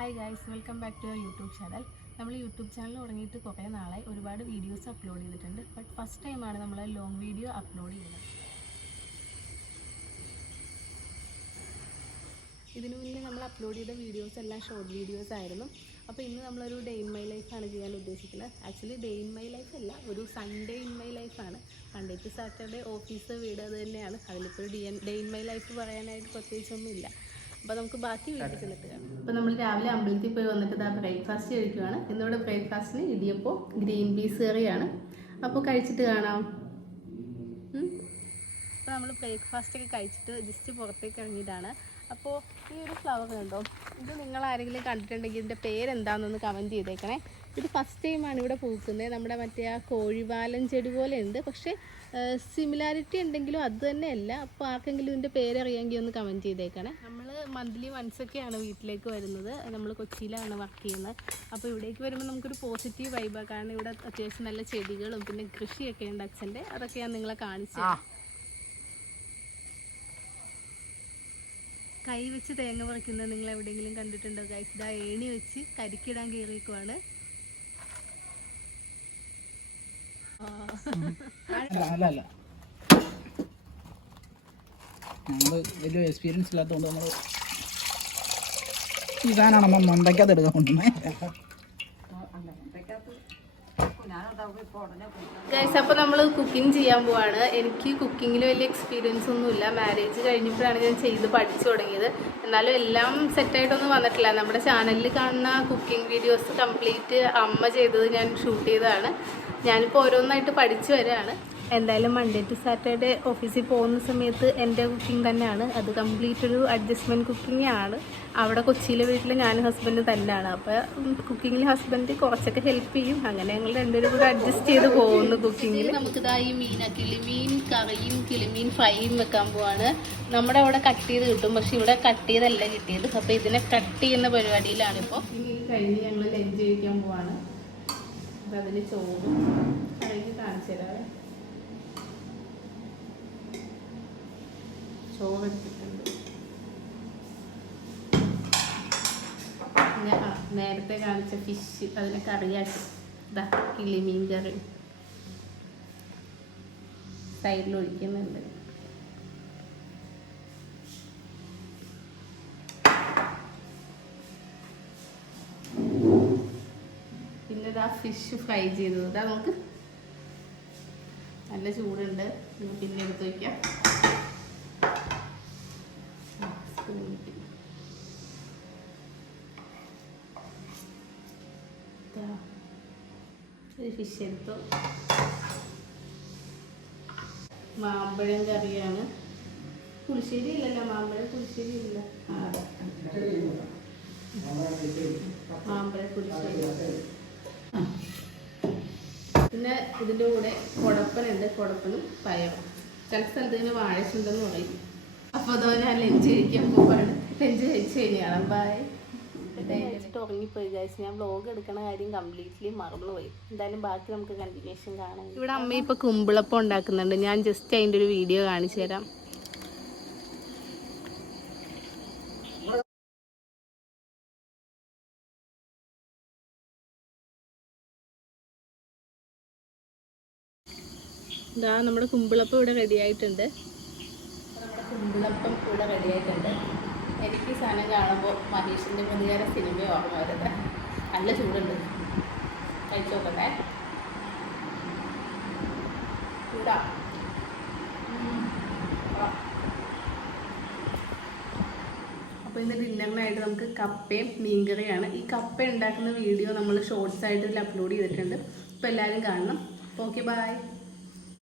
Hi guys, welcome back to your YouTube channel. നമ്മൾ YouTube channel തുടങ്ങിയിട്ട് കുറേ നാളായി, ഒരുപാട് വീഡിയോസ് അപ്ലോഡ് ചെയ്തിട്ടുണ്ട്. ബട്ട് ഫസ്റ്റ് ടൈമാണ് നമ്മൾ ലോങ് വീഡിയോ അപ്ലോഡ് ചെയ്യുന്നത്. ഇതിനു മുന്നേ നമ്മൾ അപ്ലോഡ് ചെയ്ത വീഡിയോസ് എല്ലാം ഷോർട്ട് വീഡിയോസ് ആയിരുന്നു. അപ്പോൾ ഇന്ന് നമ്മളൊരു ഡേ ഇൻ മൈ ലൈഫാണ് ചെയ്യാൻ ഉദ്ദേശിക്കുന്നത്. Actually day in my life അല്ല, ഒരു സൺഡേ ഇൻ മൈ ലൈഫാണ്. മൺഡേ ടു സാറ്റർഡേ ഓഫീസ് വീട് അത് തന്നെയാണ്. അതിലിപ്പോൾ ഡേ ഇൻ മൈ ലൈഫ് പറയാനായിട്ട് പ്രത്യേകിച്ചൊന്നുമില്ല. അപ്പോൾ നമുക്ക് ബാക്കി വീട്ടിൽ ചെന്നിട്ട് കാണാം. അപ്പോൾ നമ്മൾ രാവിലെ അമ്പലത്തിൽ പോയി വന്നിട്ട് ബ്രേക്ക്ഫാസ്റ്റ് കഴിക്കുവാണ്. ഇന്നിവിടെ ബ്രേക്ക്ഫാസ്റ്റിന് ഇടിയപ്പോൾ ഗ്രീൻ പീസ് കറിയാണ്. അപ്പോൾ കഴിച്ചിട്ട് കാണാം. അപ്പോൾ നമ്മൾ ബ്രേക്ക്ഫാസ്റ്റൊക്കെ കഴിച്ചിട്ട് ജസ്റ്റ് പുറത്തേക്ക് ഇറങ്ങിയതാണ്. അപ്പോൾ ഈ ഒരു ഫ്ലവർ കണ്ടോ, ഇത് നിങ്ങൾ ആരെങ്കിലും കണ്ടിട്ടുണ്ടെങ്കിൽ ഇതിൻ്റെ പേരെന്താണെന്നൊന്ന് കമൻറ്റ് ചെയ്തേക്കണേ. ഇത് ഫസ്റ്റ് ടൈമാണ് ഇവിടെ പൂക്കുന്നത്. നമ്മുടെ മറ്റേ ആ കോഴിവാലൻ ചെടി പോലെ ഉണ്ട്, പക്ഷേ സിമിലാരിറ്റി ഉണ്ടെങ്കിലും അത് തന്നെയല്ല. അപ്പോൾ ആർക്കെങ്കിലും ഇതിൻ്റെ പേരറിയാമെങ്കിൽ ഒന്ന് കമൻറ്റ് ചെയ്തേക്കണേ. നമ്മൾ മന്ത്ലി വൺസൊക്കെയാണ് വീട്ടിലേക്ക് വരുന്നത്. നമ്മൾ കൊച്ചിയിലാണ് വർക്ക് ചെയ്യുന്നത്. അപ്പോൾ ഇവിടേക്ക് വരുമ്പോൾ നമുക്കൊരു പോസിറ്റീവ് വൈബാണ്. കാരണം ഇവിടെ അത്യാവശ്യം നല്ല ചെടികളും പിന്നെ കൃഷിയൊക്കെ ഉണ്ട് അച്ഛൻ്റെ. അതൊക്കെ ഞാൻ നിങ്ങളെ കാണിച്ചു. കൈ വെച്ച് തേങ്ങ പറിക്കുന്നത് നിങ്ങൾ എവിടെയെങ്കിലും കണ്ടിട്ടുണ്ടോ ഗൈസ്? ഇതാ ഏണി വെച്ച് കരിക്കിടാൻ കയറിയേക്കുവാണ്. നമ്മള് വലിയ എക്സ്പീരിയൻസ് ഇല്ലാത്തതുകൊണ്ട് നമ്മൾ ഈ സാധനമാണ് നമ്മൾ മണ്ടയ്ക്കകത്ത് എടുക്കാൻ കൊണ്ടുവന്നത്. ഗൈസ്, അപ്പോൾ നമ്മൾ കുക്കിംഗ് ചെയ്യാൻ പോവാണ്. എനിക്ക് കുക്കിങ്ങിൽ വലിയ എക്സ്പീരിയൻസ് ഒന്നുമില്ല. മാരേജ് കഴിഞ്ഞപ്പോഴാണ് ഞാൻ ചെയ്ത് പഠിച്ചു തുടങ്ങിയത്. എന്നാലും എല്ലാം സെറ്റായിട്ടൊന്നും വന്നിട്ടില്ല. നമ്മുടെ ചാനലിൽ കാണുന്ന കുക്കിംഗ് വീഡിയോസ് കംപ്ലീറ്റ് അമ്മ ചെയ്തത് ഞാൻ ഷൂട്ട് ചെയ്തതാണ്. ഞാനിപ്പോൾ ഓരോന്നായിട്ട് പഠിച്ചു വരികയാണ്. എന്തായാലും മൺഡേ ടു സാറ്റർഡേ ഓഫീസിൽ പോകുന്ന സമയത്ത് എൻ്റെ കുക്കിംഗ് തന്നെയാണ്. അത് കംപ്ലീറ്റ് ഒരു അഡ്ജസ്റ്റ്മെൻറ്റ് കുക്കിംഗ് ആണ്. അവിടെ കൊച്ചിയിലെ വീട്ടിൽ ഞാനും ഹസ്ബൻഡ് തന്നെയാണ്. അപ്പോൾ കുക്കിങ്ങിൽ ഹസ്ബൻഡ് കുറച്ചൊക്കെ ഹെൽപ്പ് ചെയ്യും. അങ്ങനെ ഞങ്ങൾ രണ്ടുപേരും കൂടെ അഡ്ജസ്റ്റ് ചെയ്ത് പോകുന്നു കുക്കിങ്ങിൽ. നമുക്കിതാ ഈ കിളിമീൻ കറിയും കിളിമീൻ ഫ്രൈയും വെക്കാൻ പോവാണ്. നമ്മുടെ അവിടെ കട്ട് ചെയ്ത് കിട്ടും, പക്ഷെ ഇവിടെ കട്ട് ചെയ്തല്ല കിട്ടിയത്. അപ്പോൾ ഇതിനെ കട്ട് ചെയ്യുന്ന പരിപാടിയിലാണിപ്പോൾ. ഇനി കഴിഞ്ഞ് ഞങ്ങൾ ലഞ്ച് കഴിക്കാൻ പോവാണ്. അപ്പോൾ അതിന് ചോറും കറിക്ക് കാണിച്ചു തരാവേ. ചോറെടുത്തിട്ടുണ്ട്. പിന്നെ നേരത്തെ കാണിച്ച ഫിഷ് അതിനെ കറിയാക്കി. ഇതാ കിളിമീൻ കറി സൈഡിൽ ഒഴിക്കുന്നുണ്ട്. പിന്നെ ഇതാ ഫിഷ് ഫ്രൈ ചെയ്തത്. ഇതാ നമുക്ക് നല്ല ചൂടുണ്ട്. പിന്നെ എടുത്ത് വയ്ക്കാം. ഫിഷ് എടുത്തു. മാമ്പഴം കറിയാണ്. പുളിശ്ശേരി ഇല്ലല്ലോ, മാമ്പഴം പുളിശ്ശേരി ഇല്ല. മാമ്പഴ പുളിശ്ശേരി. പിന്നെ ഇതിൻ്റെ കൂടെ കൊടപ്പനുണ്ട്. കൊടപ്പനും പയറും. ചില സ്ഥലത്ത് ഇങ്ങനെ വാഴച്ചുണ്ടെന്ന് പറയും. അപ്പോൾ അതോ ഞാൻ ലഞ്ച് കഴിക്കാൻ പോവാണ്. ലഞ്ച് കഴിച്ച് കഴിഞ്ഞാണ്. ബൈ. കഴിച്ചിട്ട് ഉറങ്ങിപ്പോയി ഗൈസ്. ഞാൻ വ്ലോഗ് എടുക്കണ കാര്യം കംപ്ലീറ്റ്ലി മറന്നുപോയി. എന്തായാലും ബാക്കി നമുക്ക് കണ്ടിന്യൂഷൻ കാണാം. ഇവിടെ അമ്മ ഇപ്പോൾ കുമ്പിളപ്പം ഉണ്ടാക്കുന്നുണ്ട്. ഞാൻ ജസ്റ്റ് അതിൻ്റെ ഒരു വീഡിയോ കാണിച്ചു തരാം. ഇതാ നമ്മുടെ കുമ്പിളപ്പം ഇവിടെ റെഡി ആയിട്ടുണ്ട്. കുമ്പിളപ്പം ഇവിടെ റെഡി ആയിട്ടുണ്ട്. എനിക്ക് സാധനം കാണുമ്പോൾ മഹേഷിൻ്റെ പ്രതികാര സിനിമ ഓർമ്മ വരുന്നത്. നല്ല ചൂടുണ്ട്. കഴിച്ചു നോക്കട്ടെ. ചൂടാ. അപ്പോൾ ഇന്ന് ഡിന്നറിനായിട്ട് നമുക്ക് കപ്പയും മീൻകറിയാണ്. ഈ കപ്പ ഉണ്ടാക്കുന്ന വീഡിയോ നമ്മൾ ഷോർട്സ് ആയിട്ട് ഇതിൽ അപ്ലോഡ് ചെയ്തിട്ടുണ്ട്. അപ്പോൾ എല്ലാവരും കാണണം. Okay, by.